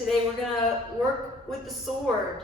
Today we're gonna work with the sword.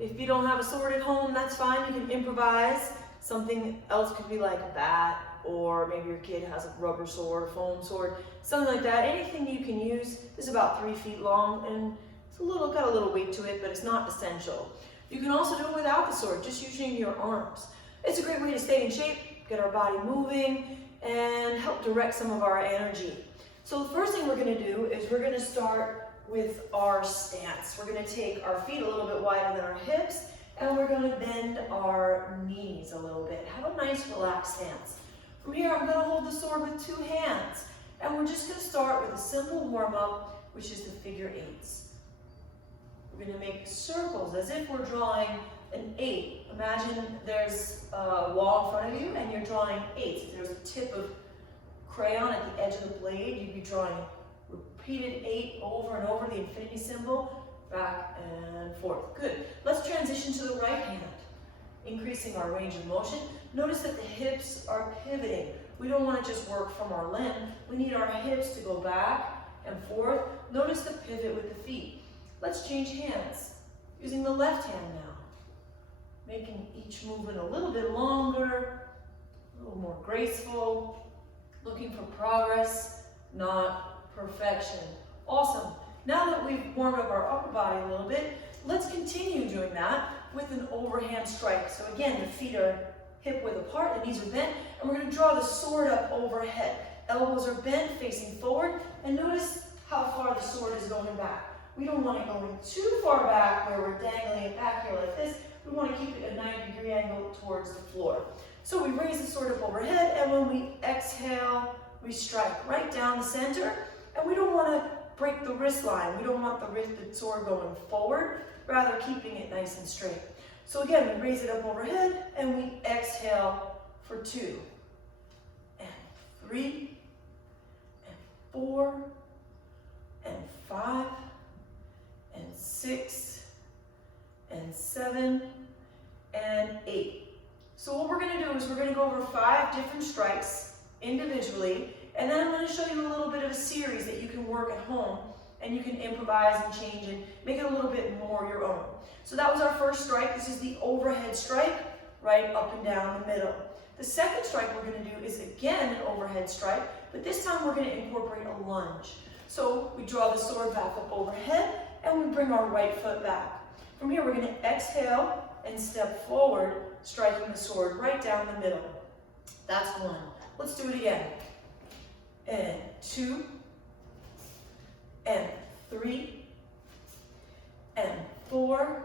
If you don't have a sword at home, that's fine, you can improvise. Something else could be like a bat, or maybe your kid has a rubber sword, a foam sword, something like that. Anything you can use. This is about 3 feet long and it's got a little weight to it, but it's not essential. You can also do it without the sword, just using your arms. It's a great way to stay in shape, get our body moving, and help direct some of our energy. So the first thing we're gonna do is we're gonna start with our stance. We're gonna take our feet a little bit wider than our hips, and we're gonna bend our knees a little bit. Have a nice relaxed stance. From here, I'm gonna hold the sword with 2 hands, and we're just gonna start with a simple warm-up, which is the figure 8s. We're gonna make circles as if we're drawing an 8. Imagine there's a wall in front of you and you're drawing 8s. If there's a tip of crayon at the edge of the blade, you'd be drawing repeated 8 over and over, the infinity symbol, back and forth. Good. Let's transition to the right hand, increasing our range of motion. Notice that the hips are pivoting. We don't want to just work from our limb. We need our hips to go back and forth. Notice the pivot with the feet. Let's change hands, using the left hand now. Making each movement a little bit longer, a little more graceful, looking for progress, not perfection. Awesome. Now that we've warmed up our upper body a little bit, let's continue doing that with an overhand strike. So again, the feet are hip width apart, the knees are bent, and we're going to draw the sword up overhead. Elbows are bent, facing forward, and notice how far the sword is going back. We don't want it going too far back where we're dangling it back here like this. We want to keep it at a 90-degree angle towards the floor. So we raise the sword up overhead, and when we exhale, we strike right down the center. And we don't want to break the wrist line. We don't want the sword going forward, rather keeping it nice and straight. So again, we raise it up overhead, and we exhale for 2, and 3, and 4, and 5, and 6, and 7, and 8. So what we're going to do is we're going to go over 5 different strikes individually, and then I'm going to show you a little bit of a series that you can work at home, and you can improvise and change and make it a little bit more your own. So that was our first strike. This is the overhead strike, right up and down the middle. The second strike we're going to do is again an overhead strike, but this time we're going to incorporate a lunge. So we draw the sword back up overhead, and we bring our right foot back. From here, we're going to exhale and step forward, striking the sword right down the middle. That's 1. Let's do it again. And 2, and 3, and 4,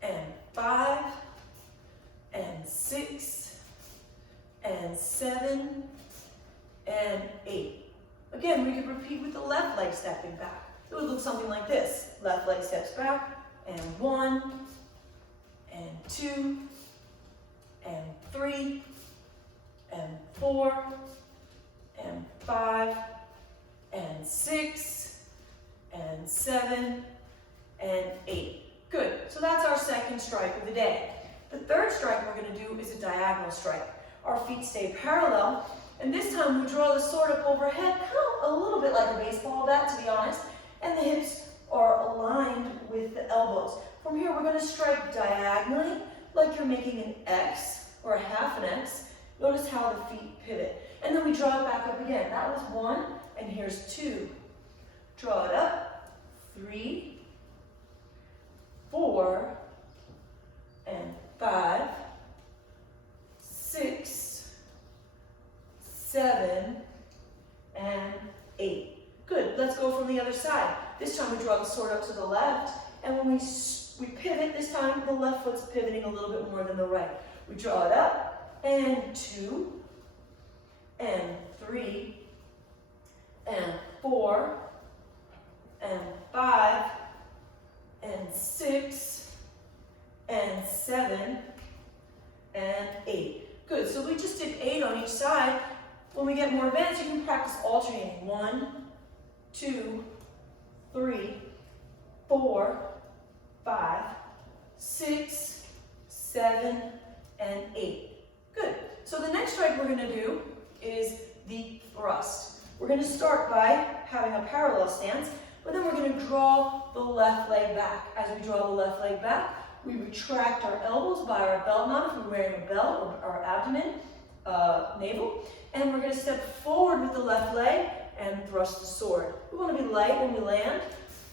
and 5, and 6, and 7, and 8. Again, we could repeat with the left leg stepping back. It would look something like this. Left leg steps back, and 1, and 2, and 3, and 4, and 5, and 6, and 7, and 8. Good. So that's our second strike of the day. The third strike we're going to do is a diagonal strike. Our feet stay parallel, and this time we draw the sword up overhead, kind of a little bit like a baseball bat, to be honest, and the hips are aligned with the elbows. From here, we're going to strike diagonally, like you're making an X or a half an X. Notice how the feet pivot. And then we draw it back up again. That was 1, and here's 2. Draw it up, 3, 4, and 5, 6, 7, and 8. Good, let's go from the other side. This time we draw the sword up to the left, and when we pivot, this time the left foot's pivoting a little bit more than the right. We draw it up, and 2, and 3, and 4, and 5, and 6, and 7, and 8. Good, so we just did 8 on each side. When we get more advanced, you can practice alternating. 1, 2, 3, 4, 5, 6, 7, and 8. Good. So the next strike we're going to do is the thrust. We're going to start by having a parallel stance, But then we're going to draw the left leg back. As we draw the left leg back, we retract our elbows by our belt mount if we're wearing a belt, or our abdomen, navel. And we're going to step forward with the left leg and thrust the sword. We want to be light when we land,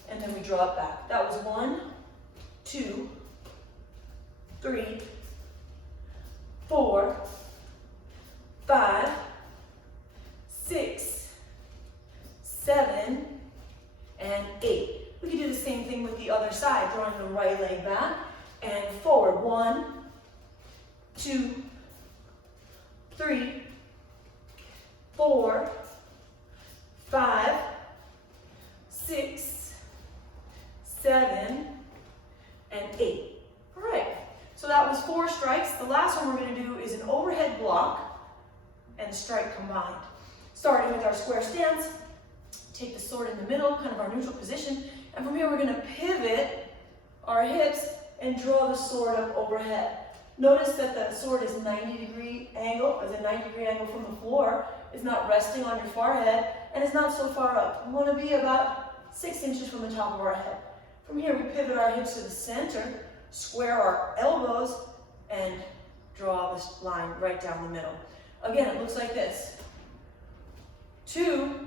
and then we draw it back. That was 1, 2, 3, 4, 5, 6, 7, and 8. We can do the same thing with the other side, drawing the right leg back and forward. 1, 2, 3, 4, 5, 6, 7, and 8. All right, so that was 4 strikes. The last one we're going to do is an overhead block and strike combined. Starting with our square stance, take the sword in the middle, kind of our neutral position, and from here we're going to pivot our hips and draw the sword up overhead. Notice that the sword is 90-degree angle, is a 90-degree angle from the floor. It's not resting on your forehead, and it's not so far up. We want to be about 6 inches from the top of our head. From here, we pivot our hips to the center, square our elbows, and draw this line right down the middle. Again, it looks like this. 2,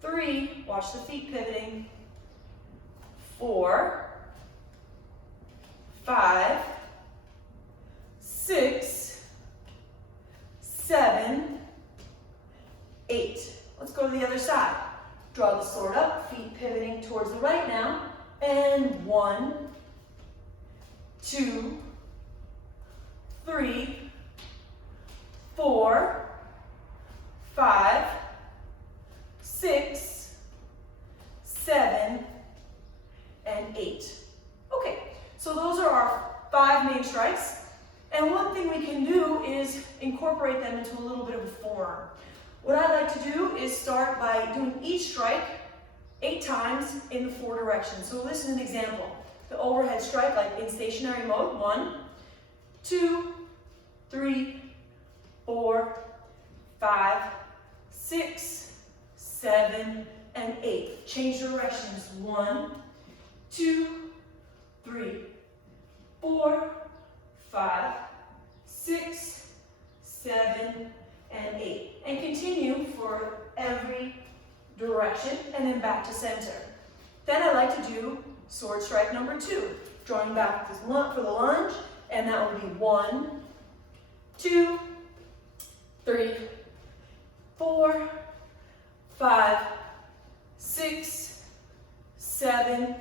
3, watch the feet pivoting. 4, 5, 6, 7, 8. Let's go to the other side. Draw the sword up, feet pivoting towards the right now. And 1, 2, 3, 4, 5, 6, 7, and 8. Okay, so those are our 5 main strikes. And one thing we can do is incorporate them into a little bit of a form. What I like to do is start by doing each strike 8 times in the 4 directions. So this is an example. The overhead strike, like in stationary mode. 1, 2, 3, 4, 5, 6, 7, and 8. Change directions. 1, 2, 3, 4, 5, 6, 7, and 8. And continue for every direction and then back to center. Then I like to do sword strike number 2. Drawing back for the lunge, and that will be 1, 2, 3, 4, 5, 6, 7,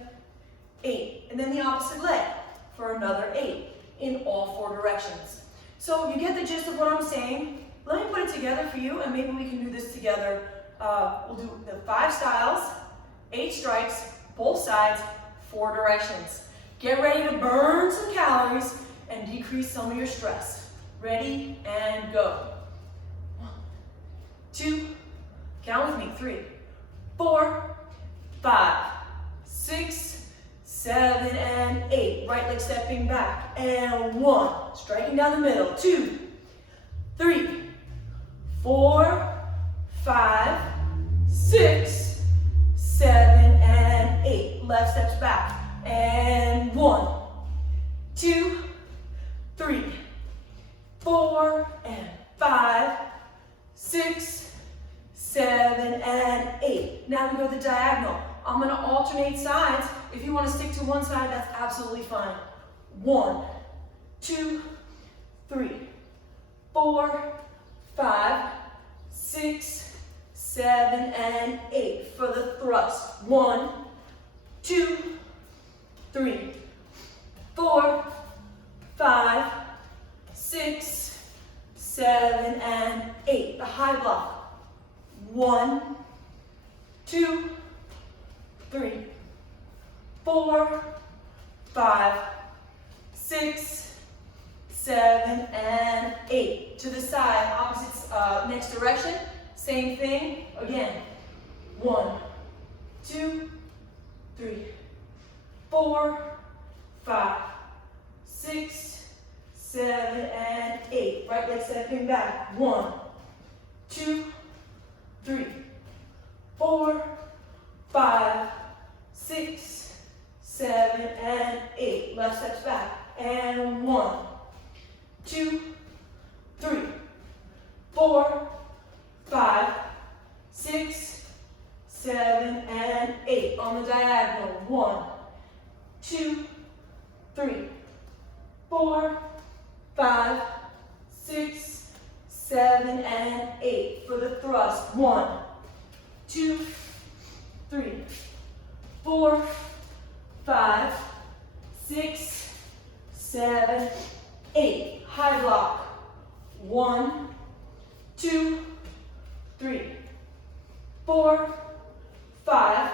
8. And then the opposite leg for another 8 in all 4 directions. So you get the gist of what I'm saying. Let me put it together for you, and maybe we can do this together. We'll do the 5 styles, 8 strikes, both sides, 4 directions. Get ready to burn some calories and decrease some of your stress. Ready and go. 1, 2, count with me, 3, 4, 5, 6, 7, and 8. Right leg stepping back. And 1, striking down the middle. 2, 3, 4, 5, 6, 7, and 8. Left steps back. And 1, 2, 3, 4, and 5, 6, 7, and 8. Now we go the diagonal. I'm going to alternate sides. If you want to stick to one side, that's absolutely fine. 1, 2, 3, 4, 5, 6, 7, and 8 for the thrust. 1, 2, 3, 4, 5, 6, 7, and 8. The high block. 1, 2, 3, 4, 5, 6, 7, and 8. To the side, opposites, next direction. Same thing. Again. 1, 2, 3, 4, 5, 6, 7, and 8. Right leg stepping back. 1, 2, 3, 4, 5, 6, 7, and 8. Left steps back. And 1, 2, 3, 4, 5, 6, 7, and 8. On the diagonal. 1, 2, 3, 4, 5, 6, 7, and 8. For the thrust. 1, 2, 3, 4, 5, 6, 7, 8. High block. 1, 2, 3, 4, 5,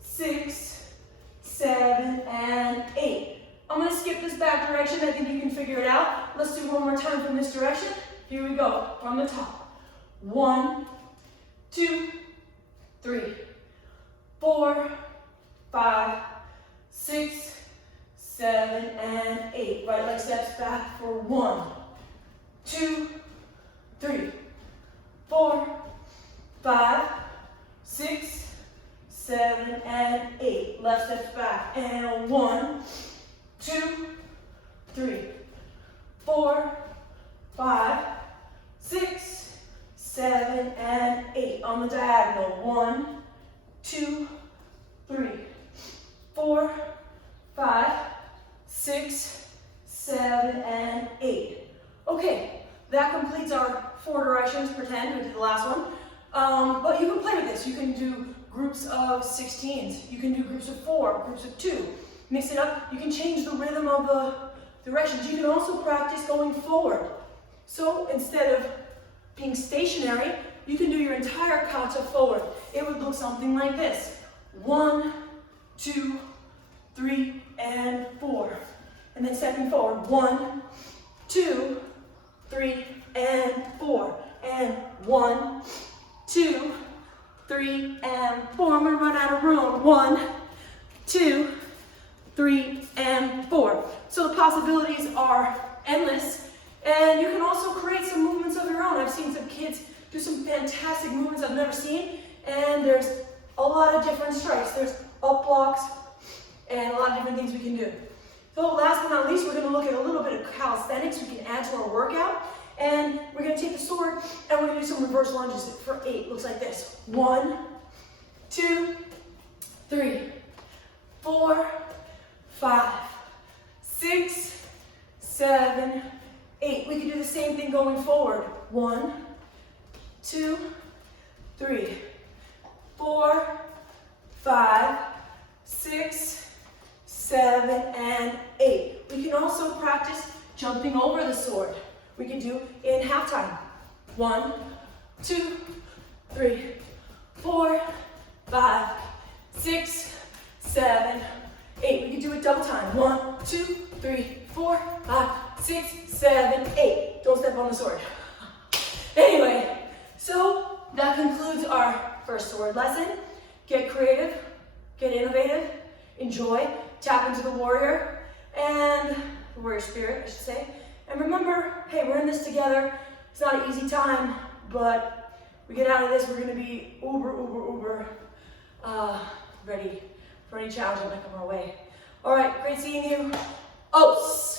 6, 7, and 8. I'm going to skip this back direction. I think you can figure it out. Let's do one more time from this direction. Here we go. From the top. 1, 2, 3, 4, 5, 6, 7, and 8. Right leg steps back for 1, 2, 3, 4, 5, 6, 7, and 8. Left steps back. And 1, 2, 3, 4, 5, 6, 7, and 8. On the diagonal. 1, 2, 3, 4, 5, 6, 7, and 8. Okay, that completes our 4 directions. Pretend we did the last one. But you can play with this. You can do groups of 16s. You can do groups of 4, groups of 2. Mix it up. You can change the rhythm of the directions. You can also practice going forward. So instead of being stationary, you can do your entire kata forward. It would look something like this. 1, 2, 3, and 4. And then stepping forward. 1, 2, 3, and 4. And 1, 2, 3, and 4. I'm going to run out of room. 1, 2, 3, and 4. So the possibilities are endless. And you can also create some movements of your own. I've seen some kids do some fantastic movements I've never seen. And there's a lot of different strikes. There's up blocks and a lot of different things we can do. So last but not least, we're going to look at a little bit of calisthenics we can add to our workout. And we're going to take the sword and we're going to do some reverse lunges for 8. Looks like this. 1, 2, 3, 4, 5, 6, 7, 8. We can do the same thing going forward. 1, 2, 3, 4, 5, 6, 7, and 8. We can also practice jumping over the sword. We can do in halftime. 1, 2, 3, 4, 5, 6, 7, 8. We can do it double time. 1, 2, 3, 4, 5, 6, 7, 8. Don't step on the sword. Anyway, so that concludes our first sword lesson. Get creative, get innovative, enjoy, tap into the warrior and the warrior spirit, I should say. And remember, hey, we're in this together. It's not an easy time, but we get out of this, we're going to be uber ready for any challenge that might come our way. All right, great seeing you. Os.